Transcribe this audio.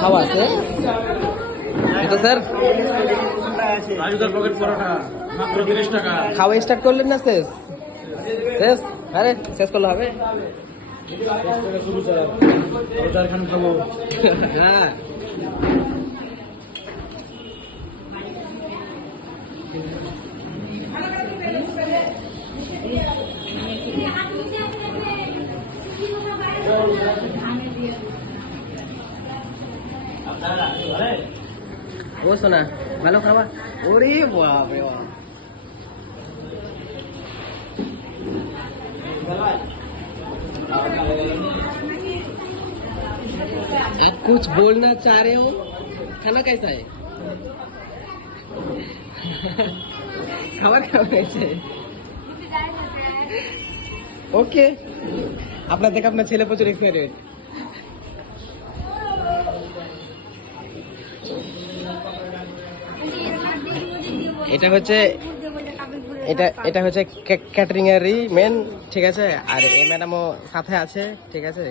খাওয়া আছে তো স্যার? খাওয়া স্টার্ট করলেন না? শেষ শেষ? আরে শেষ করলে হবে? হ্যাঁ ও শোনা ভালো খাওয়া। ওরে বাপ রে বাপ, कुछ बोलना चाह रहे हो? खाना कैसा है? খাবার কেমন হয়েছে? ওকে, আপনার দেখে আপনার ছেলে প্রচুর এক্সাইটেড। এটা হচ্ছে ক্যাটারিং এরই মেন, ঠিক আছে? আর এই ম্যাডামও সাথে আছে, ঠিক আছে?